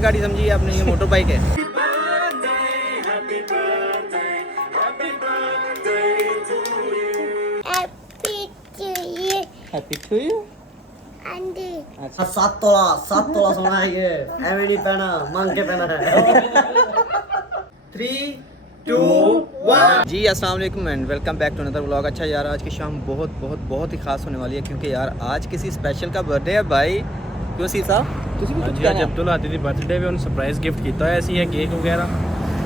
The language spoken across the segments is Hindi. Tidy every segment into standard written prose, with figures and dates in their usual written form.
गाड़ी समझिए आपने, ये मोटर बाइक है। Happy to you. अच्छा 7 तोला सोना है ये, एवं नहीं पहना, मांग के पहना है। 3, 2, 1। जी अस्सलाम वालेकुम and welcome back to another vlog. अच्छा यार, आज की शाम बहुत ही खास होने वाली है, क्योंकि यार आज किसी स्पेशल का बर्थडे है भाई। क्यों सी साहब जी आज अब्दुल आती दी बर्थडे पे उन्हें सरप्राइज गिफ्ट किया है, ऐसी है केक वगैरह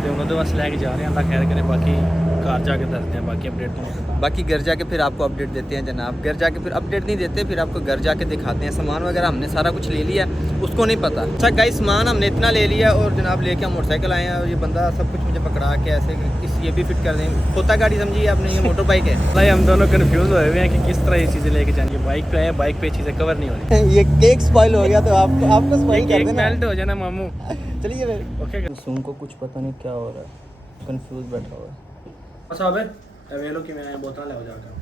तो उन्होंने बस लैके जा रहे हैं। अल्लाह खैर करे, बाकी घर जाके दसते हैं बाकी अपडेट तो। बाकी घर जाके फिर आपको अपडेट देते हैं जनाब। घर जाके फिर अपडेट नहीं देते, फिर आपको घर जाके दिखाते हैं। सामान वगैरह हमने सारा कुछ ले लिया, उसको नहीं पता। अच्छा गाइस, सामान हमने इतना ले लिया और जनाब लेके हम मोटरसाइकिल आए हैं और ये बंदा सब कुछ मुझे पकड़ा के ऐसे इस ये भी फिट कर दें। होता गाड़ी समझिए आपने, ये मोटर बाइक है। भाई हम दोनों कन्फ्यूज़ हुए हुए हैं कि किस तरह ये चीज़ें लेके जाएंगे। बाइक पे आए, बाइक पे चीज़ें कवर नहीं हो रही। ये केक स्पॉइल हो गया तो आपको स्पॉइल कर केक देना। मेल्ट हो जाना मामू। चलिए फिर। ओके सुन को कुछ पता नहीं क्या हो रहा है, कंफ्यूज बैठा हुआ है। अच्छा अबे अवेलो कि मैं बोतल ले जाकर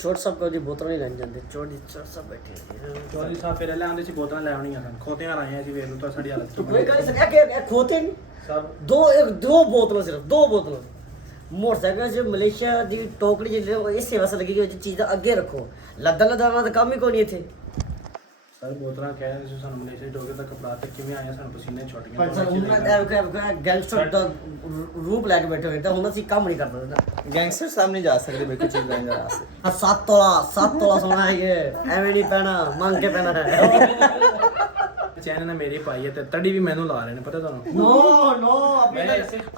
छोट सब को जी बोतल नहीं लेने जाते, छोट सब बैठे हैं। चौधरी साहब फिर ले आंदे सी बोतल ले आनी है, खोते आ रहे हैं जी। वेलो तो साड़ी हालत तो कोई कर सके के खोते नहीं सब दो बोतल, सिर्फ 2 बोतल मोटरसाइकिल से मलेशिया दी टोकरी जिले इस सेवा से लगी कि चीज़ अगे रखो। लद्दा लदाना तो काम ही कोई नहीं थे। सर बोतल कह रहे थे सन मलेशिया डोगे तक कपड़ा तक किवें आया सन पसीने छुट गए। पर सर उन्होंने गैंगस्टर का रूप लेके बैठे हुए थे, उन्होंने सी काम नहीं करता था। गैंगस्टर साहब नहीं जा सकते भाई, कुछ चीज़ लेंगे से। हाँ 7 तोला सोना है ये, एवं नहीं पहना, मांग के पहना है। चैन ने मेरी पाई है ते तड़ी भी मैनू ला रहे ने, पता ਤੁਹਾਨੂੰ। नो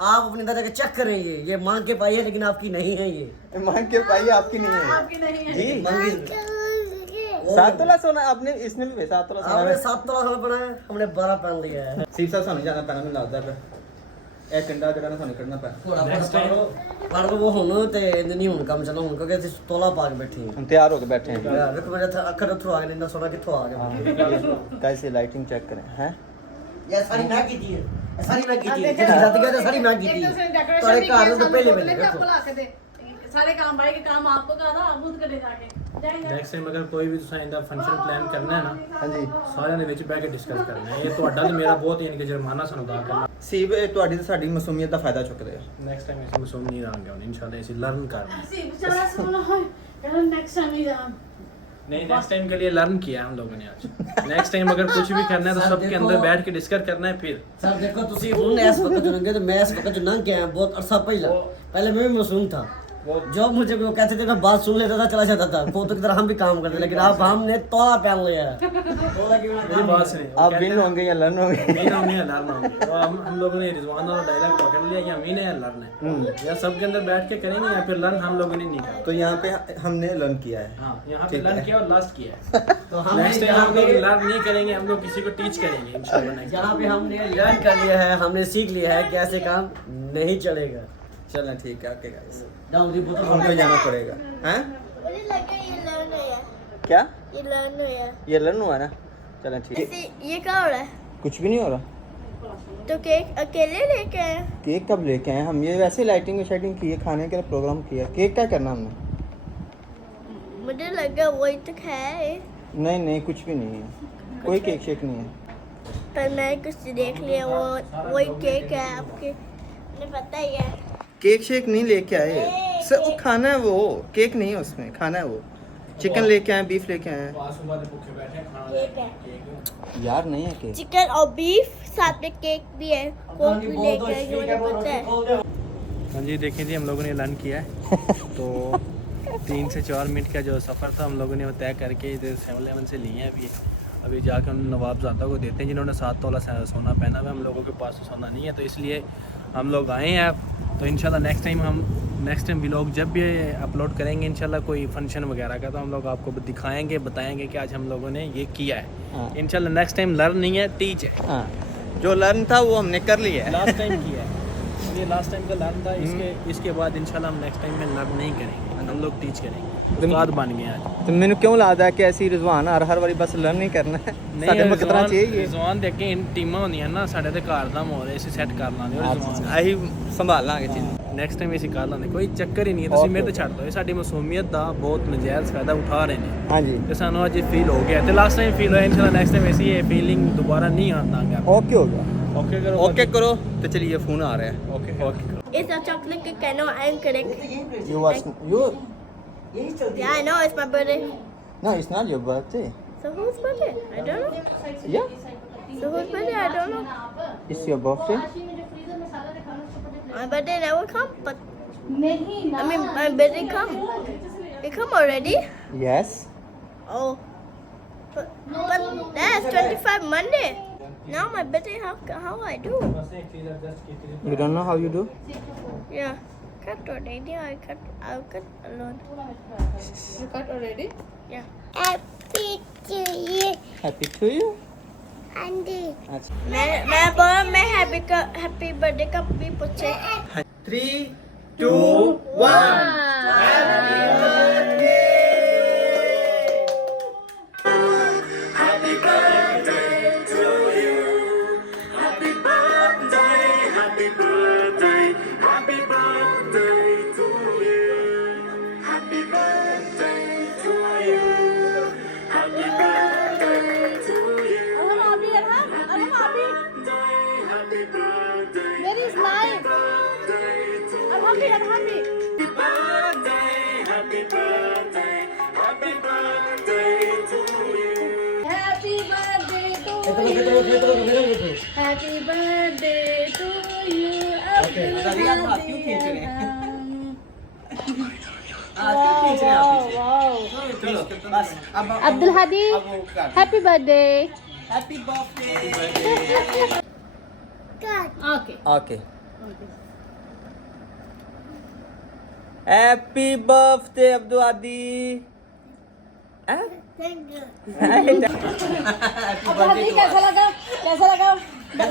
आप अपनी तरह के चेक करेंगे, ये मांग के पाई है लेकिन आपकी नहीं है। ये मांग के पाई आपकी नहीं है, आपकी नहीं है जी। मांगी 7 तोला सोना आपने, इसने भी 7 तोला सोना। हमने 7 तोला सोना पड़ा है, हमने 12 पहन लिया है। सीप साहब सानू जाना पैना, ਮੈਨੂੰ ਲੱਗਦਾ ਪਿਆ ਇਹ ਕੰਡਾ ਜਿਹੜਾ ਨਾ ਸਾਨੂੰ ਕੱਢਣਾ ਪੈਣਾ। पढ़ लो वो हुन ते नहीं हुन काम चलना हुन क्योंकि तोला पा के बैठे हैं। हम तैयार होके बैठे हैं यार देखो मेरे अखर थ्रू आ गए, इतना सोना किथों आ गया। कैसे लाइटिंग चेक करें हैं। ये सारी मैं की थी है, सारी मैं की थी है, जल्दी गया तो सारी मैं की थी है। सारे घर तो पहले पहले सारे काम भाई के काम आपको कहा था, आप खुद करे जाके जाएंगे। नेक्स्ट टाइम अगर कोई भी तुसा इंदा फंक्शन प्लान करना है ना, हाँ जी, ਸਾਰਿਆਂ ਦੇ ਵਿੱਚ ਬਹਿ ਕੇ ਡਿਸਕਸ ਕਰਨਾ ਹੈ। ਇਹ ਤੁਹਾਡਾ ਤੇ ਮੇਰਾ ਬਹੁਤ ਯਾਨੀ ਕਿ ਜੁਰਮਾਨਾ ਸਾਨੂੰ ਅਦਾ ਕਰਨਾ। ਸੀਬ ਇਹ ਤੁਹਾਡੀ ਤੇ ਸਾਡੀ ਮਾਸੂਮੀਅਤ ਦਾ ਫਾਇਦਾ ਚੁੱਕਦੇ ਆ। ਨੈਕਸਟ ਟਾਈਮ ਅਸੀਂ ਮਸੂਮ ਨਹੀਂ ਰਹਾਂਗੇ ਹੁਣ ਇਨਸ਼ਾਅੱਲਾ ਅਸੀਂ लर्न करना है। सी बेचारा सुनो यार, नेक्स्ट टाइम ही जाम नहीं नेक्स्ट टाइम के लिए लर्न किया है हम लोगों ने आज। नेक्स्ट टाइम अगर कुछ भी करना है तो सबके अंदर बैठ के डिस्कस करना है। फिर सर देखो तुसी हुन इस वक्त जो लंगे तो मैं इस वक्त जो लंग के आया बहुत अरसा पहले मैं भी मासूम था। जो मुझे वो कहते थे मैं बात सुन लेता था, चला जाता था। फोटो की तरह हम भी काम करते, लेकिन अब हमने तोला पहन लिया है। मेरी बात सुनिए, आप विन होंगे या लर्न होंगे? मीन होंगे या लर्न होंगे। तो हम लोगों ने रिजवान वाला डायलॉग पकड़ लिया, या मीन है या लर्न है। या सबके अंदर बैठ के करेंगे या फिर लर्न हम लोगों ने नहीं किया। तो यहाँ पे हमने लर्न किया है। हाँ यहाँ पे लर्न किया और लास्ट किया है। तो हम नेक्स्ट टाइम हम लोग लर्न नहीं करेंगे, हम लोग किसी को टीच करेंगे इंशाल्लाह। नेक्स्ट जहाँ पे हमने लर्न कर लिया है, हमने सीख लिया है कि ऐसे काम नहीं चलेगा। चलना ठीक है आपके गाइस, जाओ जी बोतल हमको जाना पड़ेगा हैं। मुझे लगा ये लर्न है, क्या ये लर्न है। ये लर्न हुआ ना? चलना ठीक है। ऐसे ये क्या हो रहा है? कुछ भी नहीं हो रहा। तो केक अकेले लेके आए? केक कब लेके आए हम? ये वैसे लाइटिंग वाइटिंग की है, खाने के लिए प्रोग्राम किया। केक क्या करना हमने? मुझे लगा वही तो है, नहीं कुछ भी नहीं है, कोई केक शेक नहीं है। पर मैं कुछ देख लिया, वो वही केक है आपके, मुझे पता ही है। केक शेक नहीं लेके आए सर, वो खाना है, वो केक नहीं है उसमें, खाना है वो। चिकन लेके आए, बीफ लेके आए। सुबह से भूखे बैठे हैं, खाना केक है, यार नहीं है केक। चिकन और बीफ, साथ में केक भी है, कोक भी लेके आए, मुझे पता है। हाँ जी देखिए जी, हम लोगों ने लर्न किया है। तो 3 से 4 मिनट का जो सफ़र था हम लोगों ने वो तय करके इधर 7-Eleven से लिए हैं। अभी जाकर उन नवाबजादा को देते हैं जिन्होंने 7 तोला सोना पहना हुआ है। हम लोगों के पास तो सोना नहीं है, तो इसलिए हम लोग आए हैं। तो इंशाल्लाह नेक्स्ट टाइम व्लॉग जब भी अपलोड करेंगे इंशाल्लाह कोई फंक्शन वगैरह का, तो हम लोग आपको दिखाएंगे, बताएंगे कि आज हम लोगों ने ये किया है। हाँ। इंशाल्लाह नेक्स्ट टाइम लर्न नहीं है, टीच है। हाँ, जो लर्न था वो हमने कर लिया है। लास्ट टाइम किया है, ये लास्ट टाइम का लर्न था। इसके बाद इंशाल्लाह हम नेक्स्ट टाइम में लर्न नहीं करेंगे, हम लोग टीच करेंगे। उस्ताद बन गए आज। तो मैंने क्यों लगता है कि ऐसी रिजवान हर वारी बस लर्न नहीं करना है, ਸਾਡੇ ਮਕਤਰਾ चाहिए। ਰਿਜ਼ਵਾਨ ਦੇ ਅੱਗੇ ਟੀਮਾਂ ਹੁੰਦੀਆਂ ਨਾ, ਸਾਡੇ ਤੇ ਘਰ ਦਾ ਮਾਹੌਲ ਅਸੀਂ ਸੈੱਟ ਕਰ ਲਾਂਗੇ। ਅਸੀਂ ਸੰਭਾਲ ਲਾਂਗੇ ਚੀਜ਼। ਨੈਕਸਟ ਟਾਈਮ ਅਸੀਂ ਕਰ ਲਾਂਗੇ, ਕੋਈ ਚੱਕਰ ਹੀ ਨਹੀਂ ਹੈ। ਤੁਸੀਂ ਮੇਰੇ ਤੇ ਛੱਡ ਦਿਓ, ਇਹ ਸਾਡੀ ਮਾਸੂਮੀਅਤ ਦਾ ਬਹੁਤ ਨਜਾਇਜ਼ ਫਾਇਦਾ ਉਠਾ ਰਹੇ ਨੇ ਹਾਂਜੀ ਤੇ ਸਾਨੂੰ ਅੱਜ ਫੀਲ ਹੋ ਗਿਆ ਤੇ ਲਾਸਟ ਟਾਈਮ ਫੀਲ ਹੋਇਆ। ਇਨਸ਼ਾਅੱਲਾ ਨੈਕਸਟ ਟਾਈਮ ऐसी ये फीलिंग दोबारा नहीं आना गा। ओके होगा ओके करो, ओके करो तो चलिए फ़ोन आ रहा है ओके ओके करो। It's a chocolate cake. I know I'm correct. you watch you Yeah, I know it's my birthday. no it's not your birthday So whose birthday? I don't know. yeah So whose birthday? I don't know. it's your birthday My birthday never come, but नहीं I mean my birthday come. It come already? yes Oh. But that's 25 Monday. Now my birthday, how I do? you don't know how you do Yeah. Cut already. I'll cut alone. You cut already? Yeah. Happy to you, happy to you Andy. अच्छा मैं बोला मैं happy birthday का भी पूछे. 3 2 1 Very smile. Alhamdulillah. Happy birthday to you. Happy birthday to you. बताइए आप हाथ क्यों खींच रहे हैं? चलो बस अब Abdul Hadi, happy birthday. Happy birthday Okay. Okay happy birthday Abdul आदि Thank you. अब्दुल हादी कैसा लगा? कैसा लगा?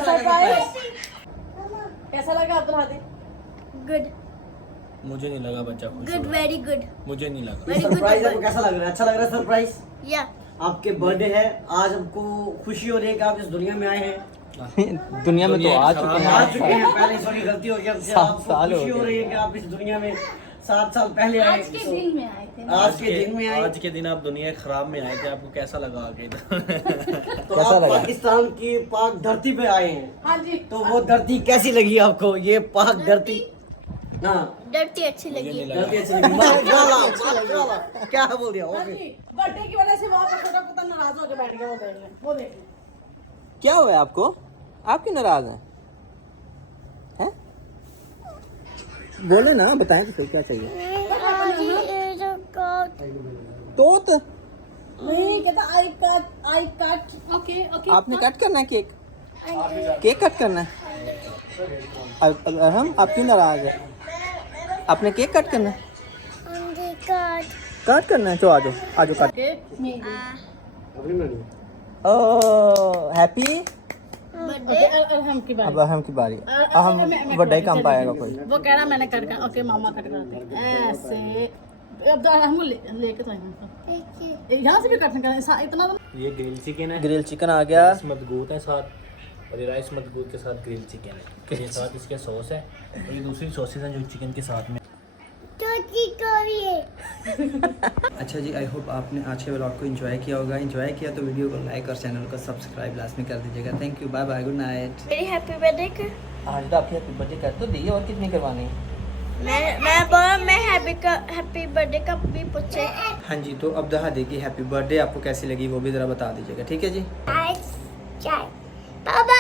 सरप्राइज कैसा लगा अब्दुल हादी? Good. मुझे नहीं लगा बच्चा खुश Good. होगा। Very good. मुझे नहीं लगा। Very good. सरप्राइज आपको कैसा लग रहा है? अच्छा लग रहा है सरप्राइज? Yeah. आपके बर्थडे है आज, आपको खुशी हो रही है कि आप इस दुनिया में आए हैं? दुनिया में तो आ चुके आ हैं चुके हैं, पहले सॉरी गलती हो गई हमसे। 7 आपको साल हो खुशी हो गए। रही है कि आप इस दुनिया में 7 साल पहले आए। आज के दिन में आए थे। आज के दिन में आए। आज के दिन आप दुनिया खराब में आए थे, आपको कैसा लगा आके इधर? तो कैसा आप लगा? पाकिस्तान की पाक धरती पे आए हैं, हाँ जी। तो वो धरती कैसी लगी आपको? ये पाक धरती। हाँ Dirty अच्छी लगी. धरती अच्छी लगी। माशाल्लाह, क्या बोल दिया? हाँ ओके जी। बर्थडे की वजह से वहाँ पर छोटा पुत्र नाराज होकर बैठ गया। वो देख ले, वो देख ले। क्या हुआ है आपको? आप क्यों नाराज हैं? हैं? बोले ना, बताएं तो सही क्या चाहिए? तोत नहीं कहता आई कट ओके ओके आपने कट करना है केक? केक कट करना है? हम आप क्यों नाराज है? आपने केक कट करना है? कट करना है तो आ जाओ कट। ओ हैप्पी हम की बात अब हम की बारी। हम बर्थडे काम पाएगा कोई। वो कह रहा मैंने कट कर ओके मामा कट करते हैं ऐसे अब हम लेके तो आएंगे यहाँ से भी कट करना इतना ये ग्रिल चिकन है, ग्रिल चिकन आ गया। राइस मदगूत है साथ, और ये राइस मदगूत के साथ ग्रिल चिकन है, ये साथ इसके सॉस है, और ये दूसरी सॉसेस हैं जो चिकन के साथ में। अच्छा जी, आई होप आपने आज के व्लॉग को एंजॉय किया होगा। एंजॉय किया तो वीडियो को लाइक और चैनल को सब्सक्राइब लाजमी कर दीजिएगा। Thank you, bye bye, good night. मेरी हैप्पी बर्थडे कर. आज तो आपकी हैप्पी बर्थडे कर तो दी, और कितनी करवानी है? मैं बोला मैं हैप्पी बर्थडे का भी पूछे. हाँ जी, तो अब दहा देगी हैप्पी बर्थडे आपको कैसी लगी वो भी ज़रा बता दीजिएगा, ठीक है जी? Bye bye.